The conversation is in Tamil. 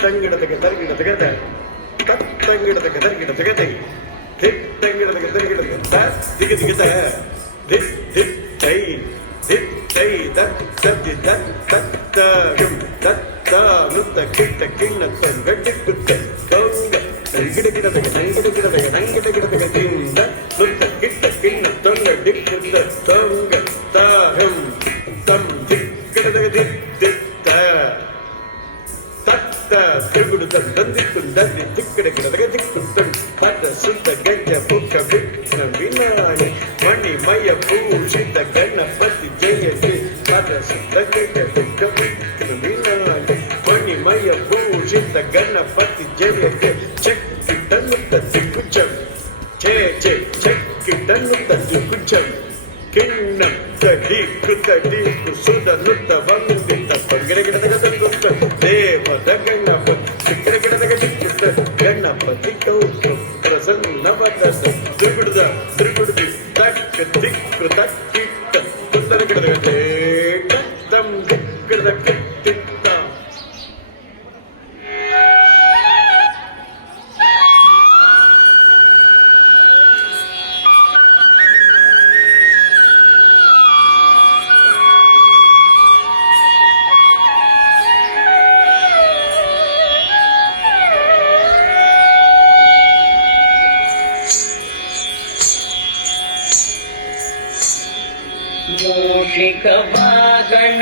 திட்டங்கிடத்துக்கு தருகிடத்துக்கு தத்தங்கிடத்துக்கு தருகிடத்துக்கு திட்டங்கிடத்துக்கு தருகிடத்துக்கு திகு திகுத திக் திட்டை திட்டை தத்தி தத்தகும் தத்தா நுத்த கிட்ட கிண்ணத்தன் வெட்டிக்குத்த கௌங்க கிடக்கிடத்துக்கு தங்கிடக்கிடத்துக்கு தங்கிடக்கிடத்துக்கு திந்த நுத்த கிட்ட கிண்ணத்தொங்க டிக்குத்த தொங்க தாகம் தம் திக்கிடத்துக்கு தித்த திருகுடுதன் தந்திக்கும் தந்தி திக்கிடக்கிடத்துக்கு திக்குத்தன் பத சுத்த கஞ்ச புக்க விக்ன விநாயகி மணி மய பூஷித கணபதி ஜெயதி பத சுத்த கஞ்ச புக்க விக்ன விநாயகி மணி மய பூஷித கணபதி ஜெயதி செக்கிட்டனுத்த திக்குச்சம் சே சே செக்கிட்டனுத்த திக்குச்சம் கிண்ணம் தடி குத்தடி குசுதனுத்த வந்தித்த பங்கிடகிடதகதகுத்த தேவத கணபதி கிடகிடதகதிக்குத்த கணபதி கௌத்து பிரசன்னவதத திருகுடுதி தக்க திக்கு தக்கிட்ட குத்தரகிடதகதே தம் கிடதகிட்ட மூஷிக வாகன